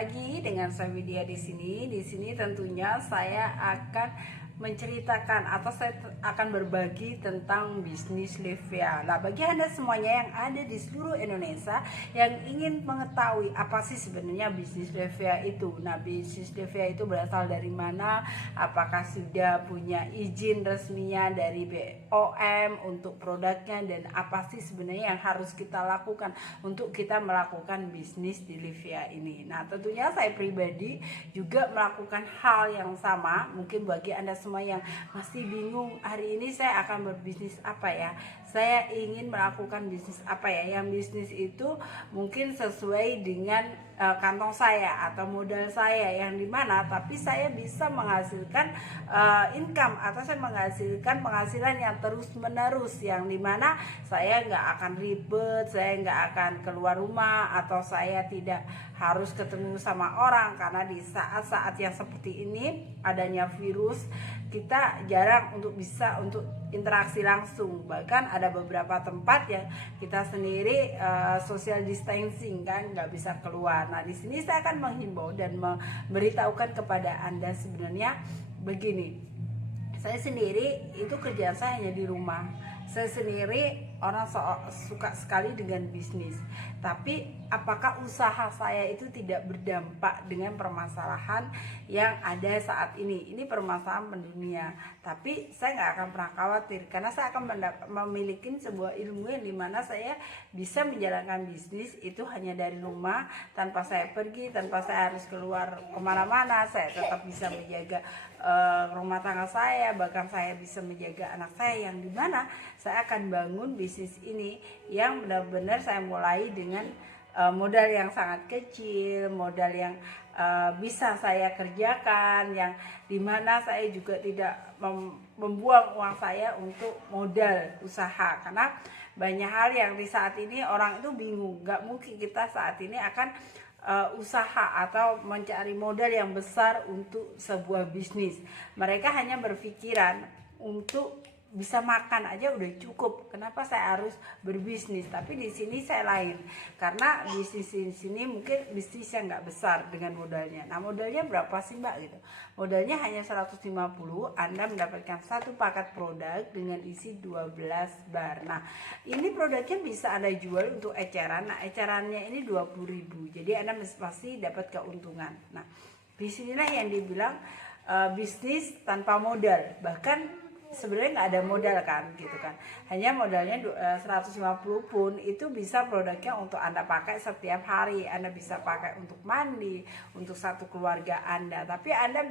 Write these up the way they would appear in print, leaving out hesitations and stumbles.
lagi dengan saya Widya di sini. Di sini tentunya saya akan menceritakan atau saya akan berbagi tentang bisnis Livia. Nah, bagi Anda semuanya yang ada di seluruh Indonesia yang ingin mengetahui apa sih sebenarnya bisnis Livia itu. Nah, bisnis Livia itu berasal dari mana? Apakah sudah punya izin resminya dari BOM untuk produknya, dan apa sih sebenarnya yang harus kita lakukan untuk kita melakukan bisnis di Livia ini. Nah, tentunya saya pribadi juga melakukan hal yang sama. Mungkin bagi Anda semua yang masih bingung, hari ini saya akan berbisnis apa ya, saya ingin melakukan bisnis apa ya, yang bisnis itu mungkin sesuai dengan kantong saya atau modal saya, yang dimana tapi saya bisa menghasilkan income atau saya menghasilkan penghasilan yang terus menerus, yang dimana saya nggak akan ribet, saya nggak akan keluar rumah, atau saya tidak harus ketemu sama orang, karena di saat-saat yang seperti ini adanya virus, kita jarang untuk bisa untuk interaksi langsung. Bahkan ada beberapa tempat yang kita sendiri social distancing, kan nggak bisa keluar. Nah, di sini saya akan menghimbau dan memberitahukan kepada Anda sebenarnya begini. Saya sendiri itu kerjaan saya hanya di rumah. Saya sendiri orang suka sekali dengan bisnis. Tapi apakah usaha saya itu tidak berdampak dengan permasalahan yang ada saat ini? Ini permasalahan mendunia. Tapi saya nggak akan pernah khawatir, karena saya akan memiliki sebuah ilmu yang dimana saya bisa menjalankan bisnis itu hanya dari rumah, tanpa saya pergi, tanpa saya harus keluar kemana-mana. Saya tetap bisa menjaga rumah tangga saya, bahkan saya bisa menjaga anak saya, yang dimana saya akan bangun bisnis ini yang benar-benar saya mulai dengan modal yang sangat kecil, modal yang bisa saya kerjakan, yang dimana saya juga tidak membuang uang saya untuk modal usaha. Karena banyak hal yang di saat ini orang itu bingung, gak mungkin kita saat ini akan usaha atau mencari modal yang besar untuk sebuah bisnis. Mereka hanya berpikiran untuk bisa makan aja udah cukup. Kenapa saya harus berbisnis? Tapi di sini saya lain, karena bisnis di sini mungkin bisnisnya nggak besar dengan modalnya. Nah, modalnya berapa sih Mbak gitu? Modalnya hanya 150, Anda mendapatkan satu paket produk dengan isi 12 bar. Nah, ini produknya bisa Anda jual untuk eceran. Nah, ecerannya ini 20.000. Jadi Anda pasti dapat keuntungan. Nah, disinilah yang dibilang bisnis tanpa modal. Bahkan sebenarnya nggak ada modal kan gitu kan, hanya modalnya 150 pun itu bisa produknya untuk Anda pakai setiap hari. Anda bisa pakai untuk mandi, untuk satu keluarga Anda. Tapi Anda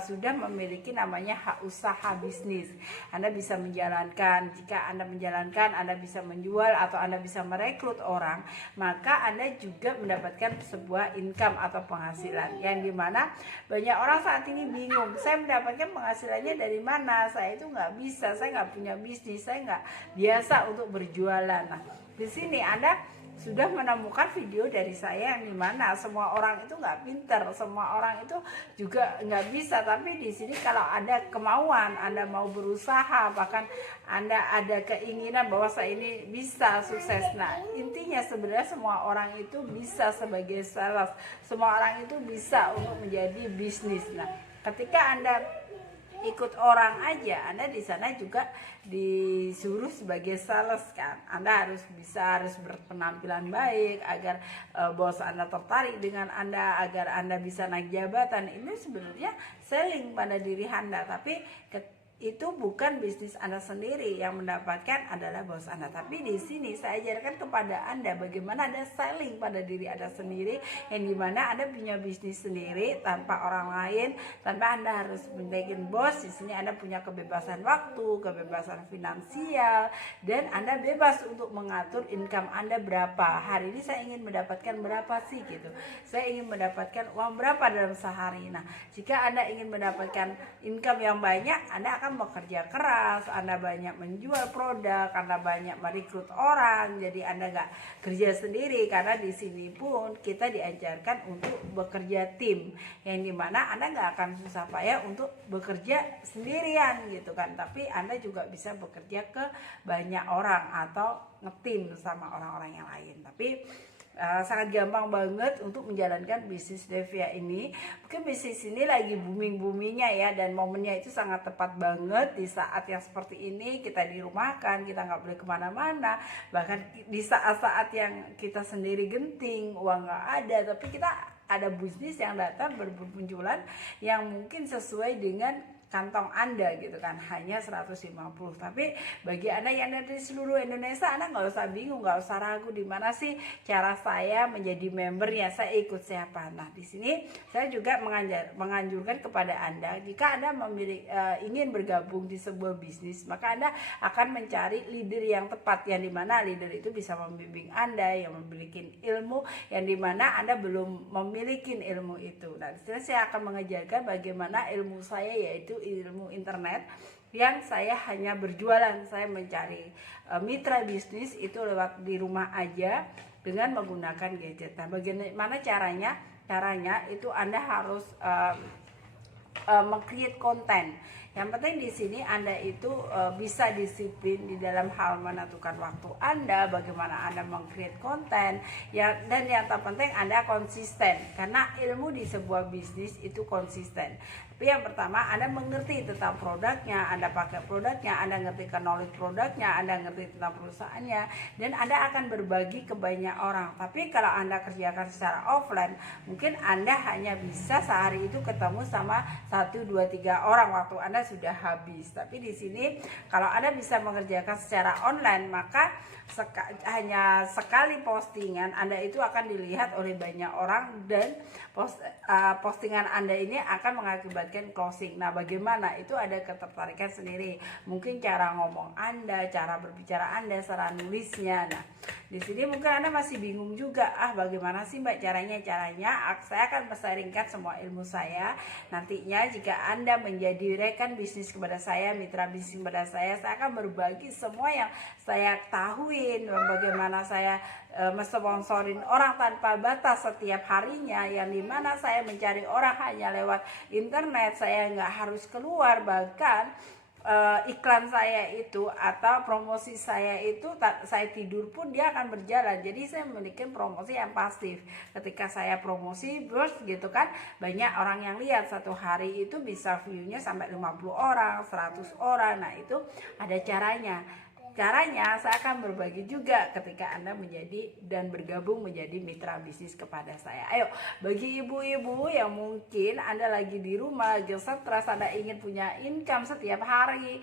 sudah memiliki namanya hak usaha bisnis. Anda bisa menjalankan, jika Anda menjalankan, Anda bisa menjual atau Anda bisa merekrut orang, maka Anda juga mendapatkan sebuah income atau penghasilan, yang dimana banyak orang saat ini bingung, saya mendapatkan penghasilannya dari mana? Saya itu nggak bisa, saya nggak punya bisnis, saya nggak biasa untuk berjualan. Nah, di sini Anda sudah menemukan video dari saya yang dimana semua orang itu nggak pinter, semua orang itu juga nggak bisa. Tapi di sini kalau ada kemauan, Anda mau berusaha, bahkan Anda ada keinginan bahwa saya ini bisa sukses. Nah, intinya sebenarnya semua orang itu bisa sebagai sales, semua orang itu bisa untuk menjadi bisnis. Nah, ketika Anda ikut orang aja, Anda di sana juga disuruh sebagai sales kan. Anda harus berpenampilan baik agar bos Anda tertarik dengan Anda, agar Anda bisa naik jabatan. Ini sebenarnya selling pada diri Anda, tapi itu bukan bisnis Anda sendiri, yang mendapatkan adalah bos Anda. Tapi di sini saya ajarkan kepada Anda bagaimana Anda selling pada diri Anda sendiri, yang dimana Anda punya bisnis sendiri tanpa orang lain, tanpa Anda harus menaikin bos. Di sini Anda punya kebebasan waktu, kebebasan finansial, dan Anda bebas untuk mengatur income Anda berapa. Hari ini saya ingin mendapatkan berapa sih gitu. Saya ingin mendapatkan uang berapa dalam sehari. Nah, jika Anda ingin mendapatkan income yang banyak, Anda akan bekerja keras, Anda banyak menjual produk, Anda banyak merekrut orang. Jadi Anda nggak kerja sendiri, karena di sini pun kita diajarkan untuk bekerja tim, yang dimana Anda nggak akan susah payah untuk bekerja sendirian gitu kan. Tapi Anda juga bisa bekerja ke banyak orang atau ngetim sama orang-orang yang lain. Tapi sangat gampang banget untuk menjalankan bisnis Levia ini. Mungkin bisnis ini lagi booming-boomingnya ya, dan momennya itu sangat tepat banget di saat yang seperti ini. Kita dirumahkan, kita nggak boleh kemana-mana, bahkan di saat-saat yang kita sendiri genting, uang nggak ada, tapi kita ada bisnis yang datang bermunculan yang mungkin sesuai dengan kantong Anda gitu kan, hanya 150. Tapi bagi Anda yang ada di seluruh Indonesia, Anda nggak usah bingung, nggak usah ragu di mana sih cara saya menjadi membernya, saya ikut siapa. Nah, di sini saya juga menganjurkan kepada Anda, jika Anda ingin bergabung di sebuah bisnis, maka Anda akan mencari leader yang tepat, yang dimana leader itu bisa membimbing Anda, yang memiliki ilmu yang dimana Anda belum memiliki ilmu itu. Nah, di sini saya akan mengajarkan bagaimana ilmu saya, yaitu ilmu internet, yang saya hanya berjualan. Saya mencari mitra bisnis itu lewat di rumah aja dengan menggunakan gadget. Nah, bagaimana caranya? Caranya itu Anda harus meng-create konten. Yang penting di sini Anda itu bisa disiplin di dalam hal menentukan waktu Anda, bagaimana Anda meng-create konten, ya, dan yang terpenting Anda konsisten, karena ilmu di sebuah bisnis itu konsisten. Tapi yang pertama, Anda mengerti tentang produknya, Anda pakai produknya, Anda ngerti knowledge produknya, Anda ngerti tentang perusahaannya, dan Anda akan berbagi ke banyak orang. Tapi kalau Anda kerjakan secara offline, mungkin Anda hanya bisa sehari itu ketemu sama 1, 2, 3 orang, waktu Anda sudah habis. Tapi di sini kalau Anda bisa mengerjakan secara online, maka hanya sekali postingan Anda itu akan dilihat oleh banyak orang, dan postingan Anda ini akan mengakibatkan closing. Nah, bagaimana? Itu ada ketertarikan sendiri. Mungkin cara ngomong Anda, cara berbicara Anda, cara nulisnya. Nah, di sini mungkin Anda masih bingung juga, bagaimana sih Mbak caranya? Saya akan sharingkan semua ilmu saya. Nantinya jika Anda menjadi rekan bisnis kepada saya, mitra bisnis kepada saya akan berbagi semua yang saya tahuin, bagaimana saya mensponsorin orang tanpa batas setiap harinya, yang dimana saya mencari orang hanya lewat internet, saya nggak harus keluar, bahkan iklan saya itu atau promosi saya itu saya tidur pun dia akan berjalan. Jadi saya memiliki promosi yang pasif. Ketika saya promosi burst gitu kan, banyak orang yang lihat, satu hari itu bisa view-nya sampai 50 orang, 100 orang. Nah, itu ada caranya. Caranya saya akan berbagi juga ketika Anda menjadi dan bergabung menjadi mitra bisnis kepada saya. Ayo, bagi ibu-ibu yang mungkin Anda lagi di rumah, stres, Anda ingin punya income setiap hari,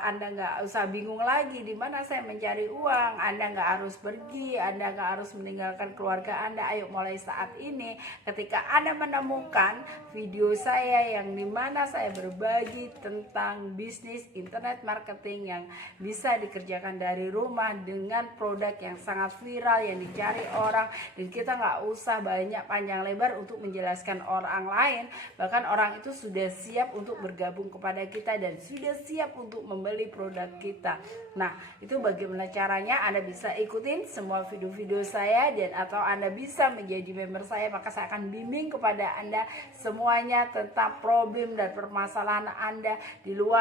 Anda nggak usah bingung lagi di mana saya mencari uang, Anda nggak harus pergi, Anda nggak harus meninggalkan keluarga Anda. Ayo, mulai saat ini, ketika Anda menemukan video saya yang dimana saya berbagi tentang bisnis internet marketing yang bisa dikerjakan dari rumah dengan produk yang sangat viral, yang dicari orang, dan kita nggak usah banyak panjang lebar untuk menjelaskan orang lain, bahkan orang itu sudah siap untuk bergabung kepada kita dan sudah siap untuk membeli produk kita. Nah, itu bagaimana caranya? Anda bisa ikutin semua video-video saya, dan atau Anda bisa menjadi member saya, maka saya akan bimbing kepada Anda semuanya tentang problem dan permasalahan Anda di luar